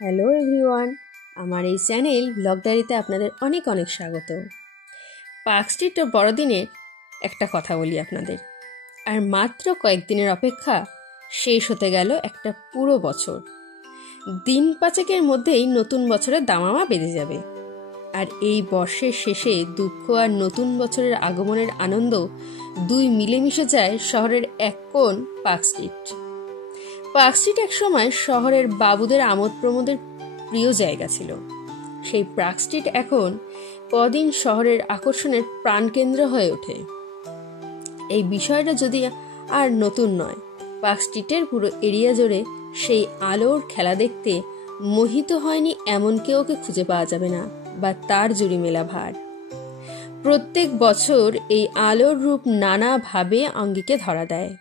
Hello everyone, আমার এই channel blog ডায়েরিতে আপনাদের অনেক অনেক স্বাগত। পার্ক স্ট্রিট ও বড়দিনের একটা কথা বলি আপনাদের। আর মাত্র কয়েকদিনের অপেক্ষা শেষ হতে গেল একটা পুরো বছর। দিন পাঁচেকের মধ্যেই নতুন বছরের দামামা বেজে যাবে। আর এই বর্ষের শেষে দুঃখ আর নতুন বছরের আগমনের আনন্দ দুই মিলেমিশে যায় শহরের এক কোণ পার্ক স্ট্রিট। পার্ক স্ট্রিট একসময় শহরের বাবুদের আমোদ প্রমোদের প্রিয় জায়গা ছিল। সেই পার্ক স্ট্রিট এখন কদিন শহরের আকর্ষণের প্রাণকেন্দ্র হয়ে ওঠে। এই বিষয়টা যদি আর নতুন নয়, পার্ক স্ট্রিটের পুরো এরিয়া জুড়ে সেই আলোর খেলা দেখতে মোহিত হয়নি এমন কেউকে খুঁজে পাওয়া যাবে না, বা তার জুড়ি মেলা ভার। প্রত্যেক বছর এই আলোর রূপ নানাভাবে আঙ্গিকে ধরা দেয়।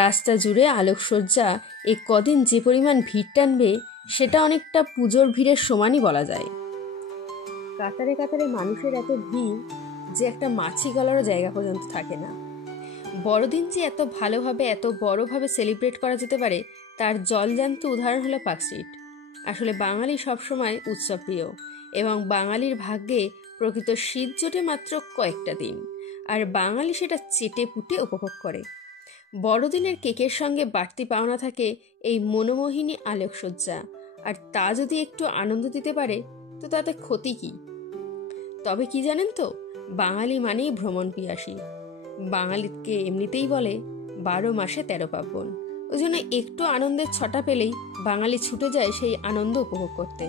রাস্তা জুড়ে আলোকসজ্জা এই কদিন যে পরিমাণ ভিড় টানবে, সেটা অনেকটা পুজোর ভিড়ের সমানই বলা যায়। কাতারে কাতারে মানুষের এত ভিড় যে একটা মাছি গলারও জায়গা পর্যন্ত থাকে না। বড়দিন যে এত ভালোভাবে এত বড়ভাবে সেলিব্রেট করা যেতে পারে, তার জলজান্ত উদাহরণ হলো পার্ক স্ট্রিট। আসলে বাঙালি সবসময় উৎসবপ্রিয়, এবং বাঙালির ভাগ্যে প্রকৃত শীত জোটে মাত্র কয়েকটা দিন, আর বাঙালি সেটা চেটে পুটে উপভোগ করে। বড়দিনের কেকের সঙ্গে বাড়তি পাওনা থাকে এই মনোমোহিনী আলোকসজ্জা, আর তা যদি একটু আনন্দ দিতে পারে তো তাতে ক্ষতি কি? তবে কি জানেন তো, বাঙালি মানেই ভ্রমণ পিয়াসী। বাঙালিকে এমনিতেই বলে 12 মাসে 13 পার্বণ। ওই জন্য একটু আনন্দের ছটা পেলেই বাঙালি ছুটে যায় সেই আনন্দ উপভোগ করতে।